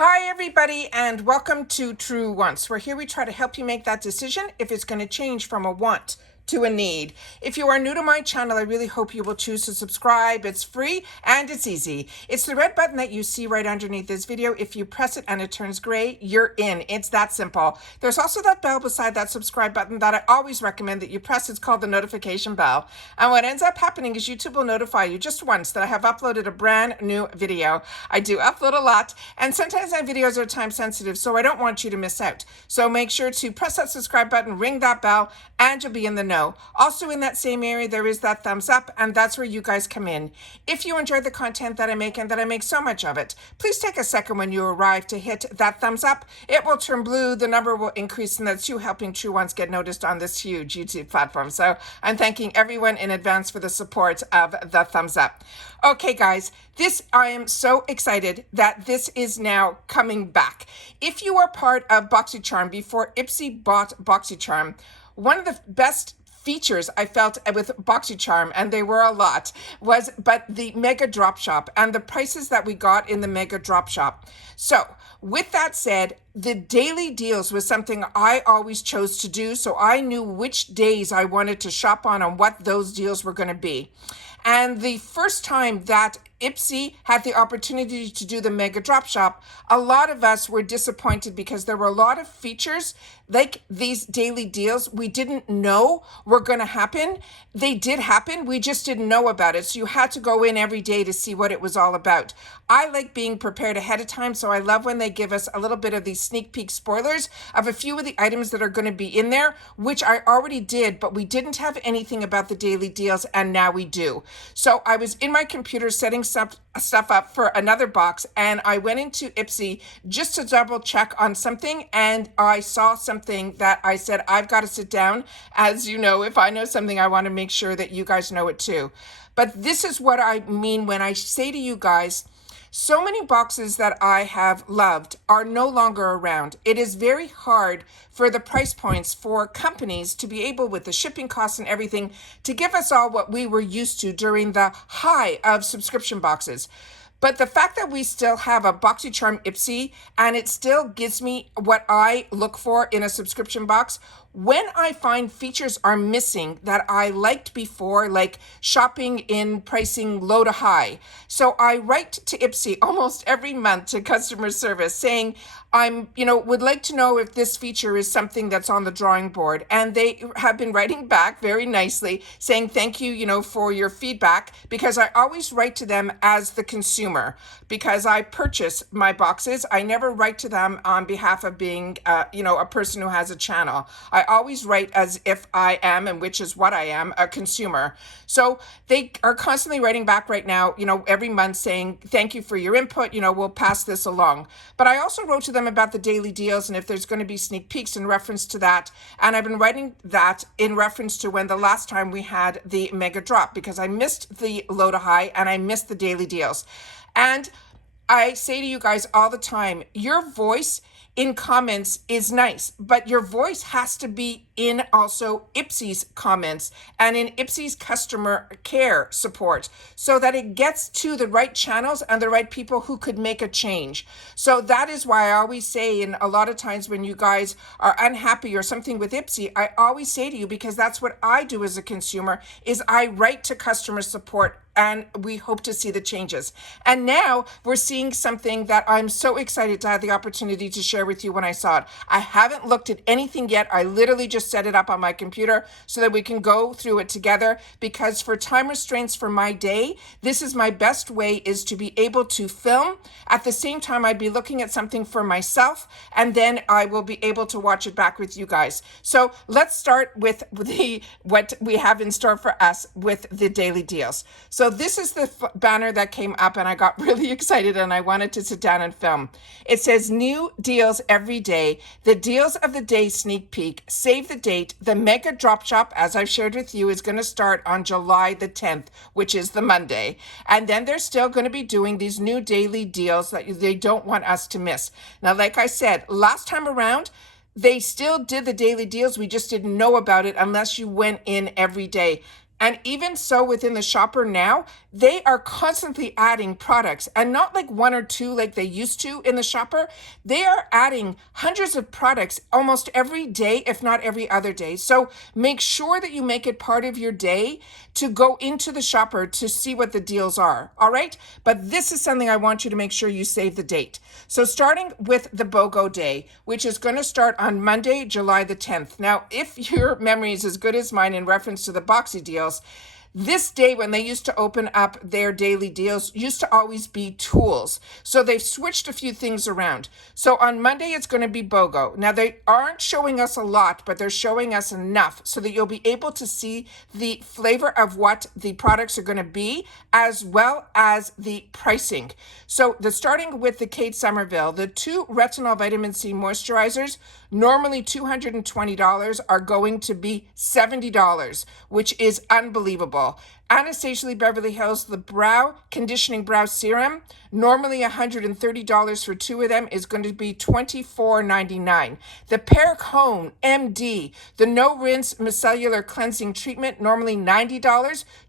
Hi everybody and welcome to True Wants, where here we try to help you make that decision if it's going to change from a want to a need. If you are new to my channel, I really hope you will choose to subscribe. It's free and it's easy. It's the red button that you see right underneath this video. If you press it and it turns gray, you're in. It's that simple. There's also that bell beside that subscribe button that I always recommend that you press. It's called the notification bell. And what ends up happening is YouTube will notify you just once that I have uploaded a brand new video. I do upload a lot, and sometimes my videos are time sensitive, so I don't want you to miss out. So make sure to press that subscribe button, ring that bell, and you'll be in the know. Also in that same area, there is that thumbs up, and that's where you guys come in. If you enjoy the content that I make and that I make so much of it, please take a second when you arrive to hit that thumbs up. It will turn blue, the number will increase, and that's you helping True Ones get noticed on this huge YouTube platform. So I'm thanking everyone in advance for the support of the thumbs up. Okay, guys, I am so excited that this is now coming back. If you are part of Boxycharm before IPSY bought Boxycharm, one of the best features I felt with Boxycharm, and they were a lot, was the mega drop shop and the prices that we got in the mega drop shop. So with that said, the daily deals was something I always chose to do, so I knew which days I wanted to shop on and what those deals were going to be. And the first time that IPSY had the opportunity to do the mega drop shop, a lot of us were disappointed because there were a lot of features like these daily deals we didn't know were going to happen. They did happen, we just didn't know about it. So you had to go in every day to see what it was all about. I like being prepared ahead of time, so I love when they give us a little bit of these sneak peek spoilers of a few of the items that are going to be in there, which I already did, but we didn't have anything about the daily deals, and now we do. So I was in my computer setting stuff up for another box, and I went into IPSY just to double check on something, and I saw something that I said, I've got to sit down. As you know, if I know something, I want to make sure that you guys know it too. But this is what I mean when I say to you guys, so many boxes that I have loved are no longer around. It is very hard for the price points for companies to be able, with the shipping costs and everything, to give us all what we were used to during the high of subscription boxes. But the fact that we still have a Boxycharm IPSY and it still gives me what I look for in a subscription box, when I find features are missing that I liked before, like shopping in pricing low to high. So I write to IPSY almost every month to customer service saying, would like to know if this feature is something that's on the drawing board. And they have been writing back very nicely saying, thank you, for your feedback, because I always write to them as the consumer, because I purchase my boxes. I never write to them on behalf of being, a person who has a channel. I always write as if I am, and which is what I am, a consumer. So they are constantly writing back right now, every month saying, thank you for your input, we'll pass this along. But I also wrote to them about the daily deals and if there's going to be sneak peeks in reference to that. And I've been writing that in reference to when the last time we had the mega drop, because I missed the low to high and I missed the daily deals. And I say to you guys all the time, your voice in comments is nice, but your voice has to be in also IPSY's comments and in IPSY's customer care support so that it gets to the right channels and the right people who could make a change. So that is why I always say, in a lot of times when you guys are unhappy or something with IPSY, I always say to you, because that's what I do as a consumer, is I write to customer support and we hope to see the changes. And now we're seeing something that I'm so excited to have the opportunity to share with you when I saw it. I haven't looked at anything yet. I literally just set it up on my computer so that we can go through it together, because for time restraints for my day, this is my best way, is to be able to film. At the same time, I'd be looking at something for myself, and then I will be able to watch it back with you guys. So let's start with what we have in store for us with the daily deals. So this is the banner that came up, and I got really excited and I wanted to sit down and film. It says new deals every day, the deals of the day sneak peek, save the date. The mega drop shop, as I've shared with you, is going to start on July the 10th, which is the Monday. And then they're still going to be doing these new daily deals that they don't want us to miss. Now, like I said, last time around, they still did the daily deals. We just didn't know about it unless you went in every day. And even so, within the shopper now, they are constantly adding products, and not like one or two like they used to in the shopper. They are adding hundreds of products almost every day, if not every other day. So make sure that you make it part of your day to go into the shopper to see what the deals are. All right. But this is something I want you to make sure you save the date. So starting with the BOGO day, which is going to start on Monday, July the 10th. Now, if your memory is as good as mine in reference to the Boxy deals, this day, when they used to open up their daily deals, used to always be tools. So they've switched a few things around. So on Monday, it's going to be BOGO. Now, they aren't showing us a lot, but they're showing us enough so that you'll be able to see the flavor of what the products are going to be, as well as the pricing. So starting with the Kate Somerville, the 2 retinol vitamin C moisturizers, normally $220, are going to be $70, which is unbelievable. Anastasia Lee Beverly Hills, the brow conditioning brow serum, normally $130 for 2 of them, is going to be $24.99. The Perricone MD, the no rinse micellar cleansing treatment, normally $90,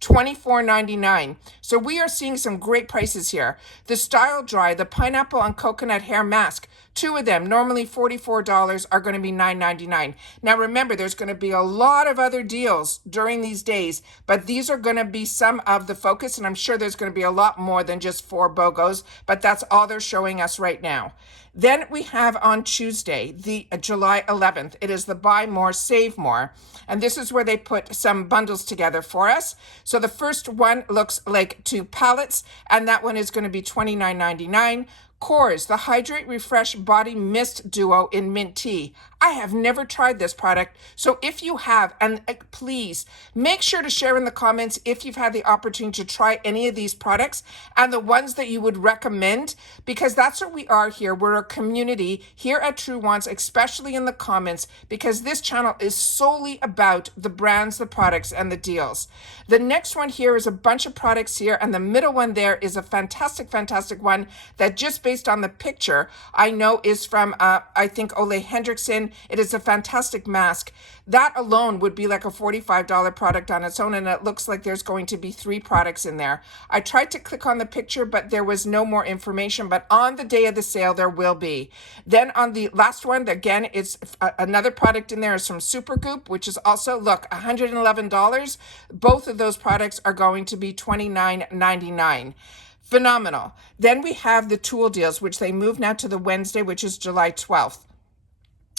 $24.99. So we are seeing some great prices here. The Style Dry, the pineapple and coconut hair mask, 2 of them, normally $44, are going to be $9.99. Now remember, there's going to be a lot of other deals during these days, but these are going to be some of the focus, and I'm sure there's going to be a lot more than just 4 BOGOs, but that's all they're showing us right now. Then we have on Tuesday, the July 11th, it is the Buy More, Save More. And this is where they put some bundles together for us. So the first one looks like 2 palettes, and that one is going to be $29.99. Kors, the Hydrate Refresh Body Mist Duo in Mint Tea. I have never tried this product, so if you have, and please make sure to share in the comments if you've had the opportunity to try any of these products and the ones that you would recommend, because that's what we are here. We're a community here at True Wants, especially in the comments, because this channel is solely about the brands, the products, and the deals. The next one here is a bunch of products here, and the middle one there is a fantastic, fantastic one that, just based on the picture, I know is from, I think, Ole Hendrickson. It is a fantastic mask. That alone would be like a $45 product on its own, and it looks like there's going to be 3 products in there. I tried to click on the picture, but there was no more information, but on the day of the sale, there will be. Then on the last one, again, it's another product in there is from Supergoop, which is also, look, $111. Both of those products are going to be $29.99. Phenomenal. Then we have the tool deals, which they move now to the Wednesday, which is July 12th.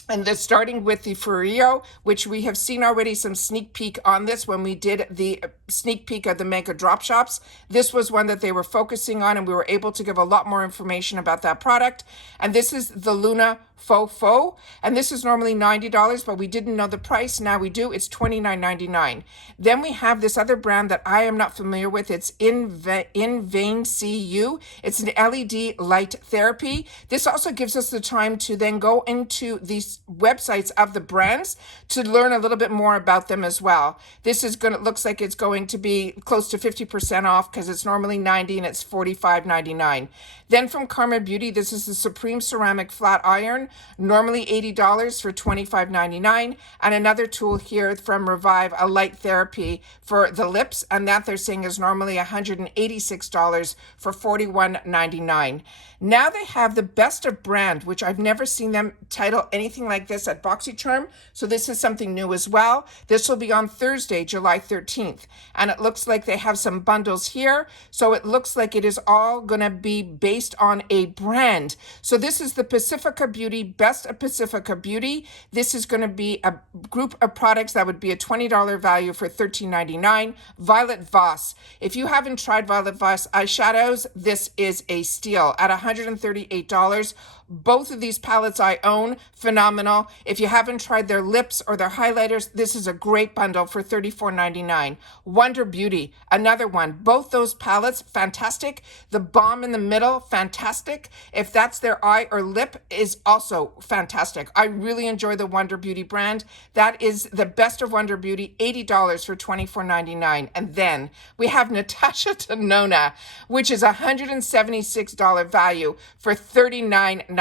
And they're starting with the Furio, which we have seen already some sneak peek on this when we did the sneak peek of the mega drop shops. This was one that they were focusing on, and we were able to give a lot more information about that product. And this is the Luna Faux, and this is normally $90, but we didn't know the price. Now we do. It's $29.99. Then we have this other brand that I am not familiar with. It's In Vein CU. It's an LED light therapy. This also gives us the time to then go into these websites of the brands to learn a little bit more about them as well. This is going to, looks like it's going to be close to 50% off, because it's normally $90 and it's $45.99. Then from Karma Beauty, this is the Supreme Ceramic Flat Iron, normally $80 for $25.99. And another tool here from Revive, a light therapy for the lips, and that they're saying is normally $186 for $41.99. Now they have the Best of Brand, which I've never seen them title anything like this at Boxycharm. So this is something new as well. This will be on Thursday, July 13th. And it looks like they have some bundles here. So it looks like it is all going to be based on a brand. So this is the Pacifica Beauty, Best of Pacifica Beauty. This is going to be a group of products that would be a $20 value for $13.99. Violet Voss. If you haven't tried Violet Voss eyeshadows, this is a steal at $138. Both of these palettes I own, phenomenal. If you haven't tried their lips or their highlighters, this is a great bundle for $34.99. Wonder Beauty, another one. Both those palettes, fantastic. The Balm in the middle, fantastic. If that's their eye or lip, is also fantastic. I really enjoy the Wonder Beauty brand. That is the Best of Wonder Beauty, $80 for $24.99. And then we have Natasha Denona, which is $176 value for $39.99.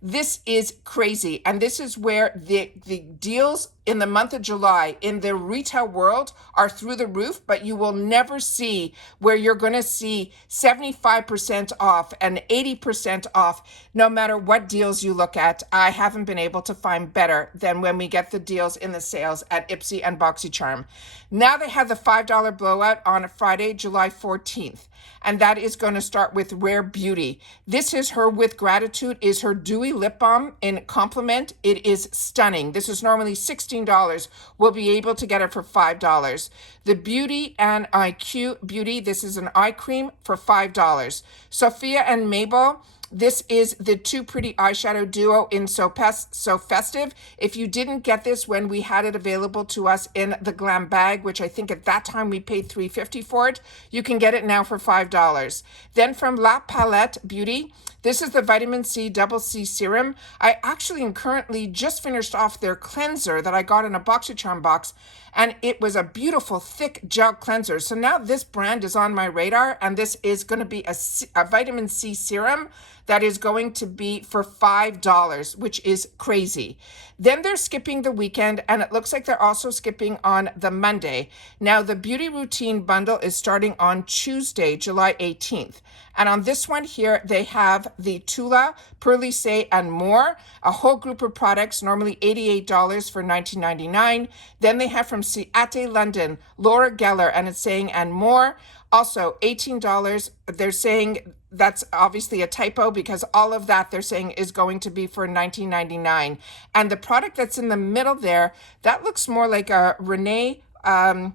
This is crazy, and this is where the deals in the month of July in the retail world are through the roof, but you will never see where you're going to see 75% off and 80% off no matter what deals you look at. I haven't been able to find better than when we get the deals in the sales at IPSY and Boxycharm. Now they have the $5 blowout on Friday, July 14th. And that is going to start with Rare Beauty. This is her With Gratitude, is her dewy lip balm in compliment. It is stunning. This is normally $16. We'll be able to get it for $5. The Beauty and IQ Beauty, this is an eye cream for $5. Sophia and Mabel, this is the Too Pretty eyeshadow duo in So Festive. If you didn't get this when we had it available to us in the glam bag, which I think at that time we paid $3.50 for it, you can get it now for $5. Then from La Palette Beauty, this is the Vitamin C Double C Serum. I actually currently just finished off their cleanser that I got in a Boxycharm box, and it was a beautiful thick gel cleanser. So now this brand is on my radar, and this is going to be a vitamin C serum that is going to be for $5, which is crazy. Then they're skipping the weekend, and it looks like they're also skipping on the Monday. Now, the Beauty Routine Bundle is starting on Tuesday, July 18th. And on this one here, they have the Tula, Perlissé, and more, a whole group of products, normally $88 for $19.99. Then they have from Ciate London, Laura Geller, and it's saying and more, also $18. They're saying that's obviously a typo because all of that they're saying is going to be for $19.99. And the product that's in the middle there, that looks more like a Renee, Beldi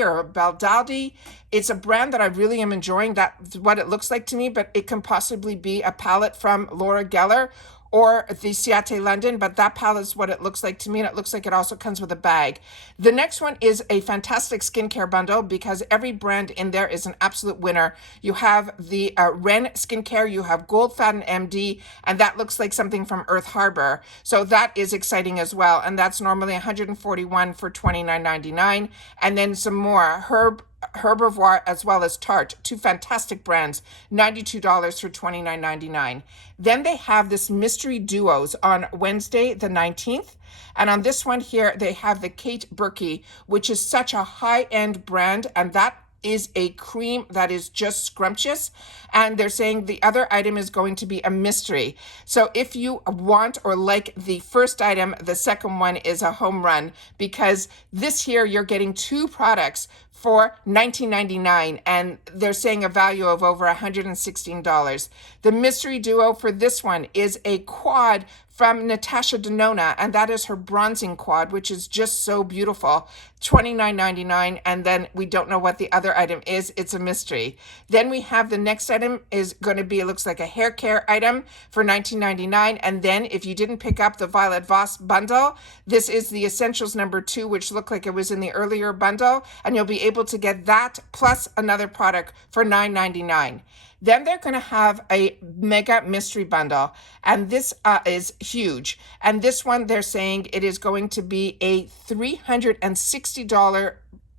or Baldaldi. It's a brand that I really am enjoying. That's what it looks like to me, but it can possibly be a palette from Laura Geller or the Ciate London, but that palette is what it looks like to me, and it looks like it also comes with a bag. The next one is a fantastic skincare bundle because every brand in there is an absolute winner. You have the Ren Skincare, you have Gold Faden MD, and that looks like something from Earth Harbor. So that is exciting as well, and that's normally $141 for $29.99. And then some more, Herbivoire as well as Tarte, two fantastic brands, $92 for $29.99. Then they have this mystery duos on Wednesday the 19th. And on this one here, they have the Kate Berkey, which is such a high-end brand, and that is a cream that is just scrumptious. And they're saying the other item is going to be a mystery. So if you want or like the first item, the second one is a home run because this here, you're getting two products for $19.99, and they're saying a value of over $116. The mystery duo for this one is a quad from Natasha Denona, and that is her bronzing quad, which is just so beautiful, $29.99, and then we don't know what the other item is. It's a mystery. Then we have the next item is going to be, it looks like a hair care item for $19.99, and then if you didn't pick up the Violet Voss bundle, this is the Essentials #2, which looked like it was in the earlier bundle, and you'll be able to get that plus another product for $9.99. Then they're going to have a mega mystery bundle, and this is huge. And this one, they're saying it is going to be a $360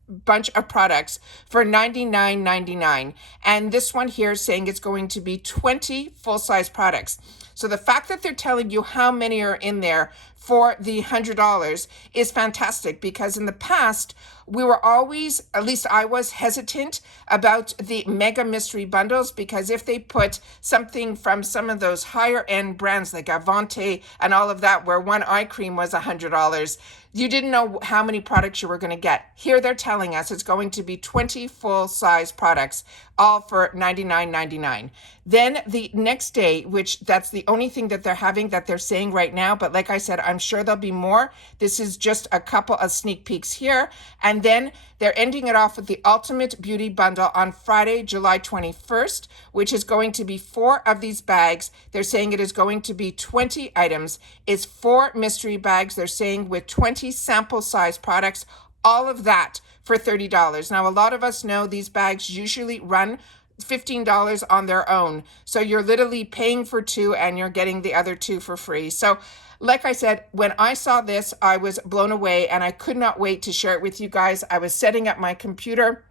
bunch of products for $99.99. And this one here is saying it's going to be 20 full-size products. So the fact that they're telling you how many are in there for the $100 is fantastic because in the past, we were always, at least I was hesitant about the mega mystery bundles because if they put something from some of those higher end brands like Avante and all of that, where one eye cream was $100, you didn't know how many products you were going to get. Here they're telling us it's going to be 20 full size products, all for $99.99. Then the next day, which that's the only thing that they're having that they're saying right now, but like I said, I'm sure there'll be more. This is just a couple of sneak peeks here. And then they're ending it off with the Ultimate Beauty Bundle on Friday, July 21st, which is going to be 4 of these bags. They're saying it is going to be 20 items. It's 4 mystery bags, they're saying, with 20 sample size products, all of that for $30. Now, a lot of us know these bags usually run $15 on their own. So you're literally paying for 2 and you're getting the other 2 for free. So like I said, when I saw this, I was blown away and I could not wait to share it with you guys. I was setting up my computer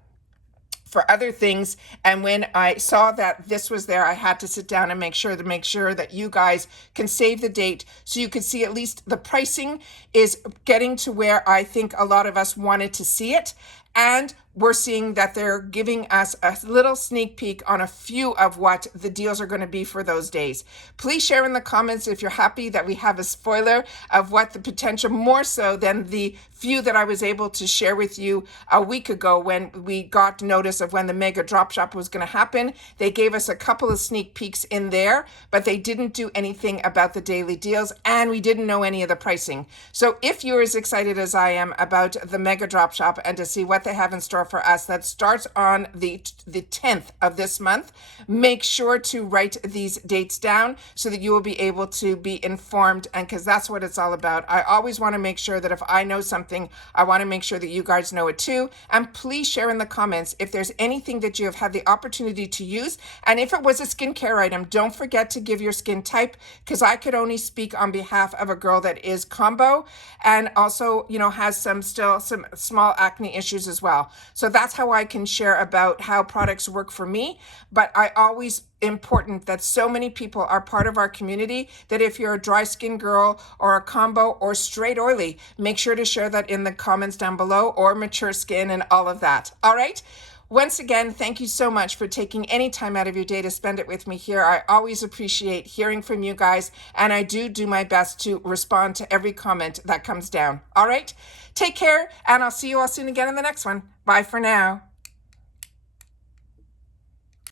for other things. And when I saw that this was there, I had to sit down and make sure that you guys can save the date so you can see at least the pricing is getting to where I think a lot of us wanted to see it. And we're seeing that they're giving us a little sneak peek on a few of what the deals are going to be for those days. Please share in the comments if you're happy that we have a spoiler of what the potential, more so than the few that I was able to share with you a week ago when we got notice of when the mega drop shop was going to happen. They gave us a couple of sneak peeks in there, but they didn't do anything about the daily deals, and we didn't know any of the pricing. So if you're as excited as I am about the mega drop shop and to see what they have in store for us, that starts on the 10th of this month, make sure to write these dates down so that you will be able to be informed, and because that's what it's all about. I always want to make sure that if I know something, I want to make sure that you guys know it too. And please share in the comments if there's anything that you have had the opportunity to use, and if it was a skincare item, don't forget to give your skin type, because I could only speak on behalf of a girl that is combo and also, you know, has some small acne issues as well. So that's how I can share about how products work for me. But I always important that so many people are part of our community that if you're a dry skin girl or a combo or straight oily, make sure to share that in the comments down below, or mature skin and all of that. All right. Once again, thank you so much for taking any time out of your day to spend it with me here. I always appreciate hearing from you guys, and I do my best to respond to every comment that comes down. All right, take care, and I'll see you all soon again in the next one. Bye for now.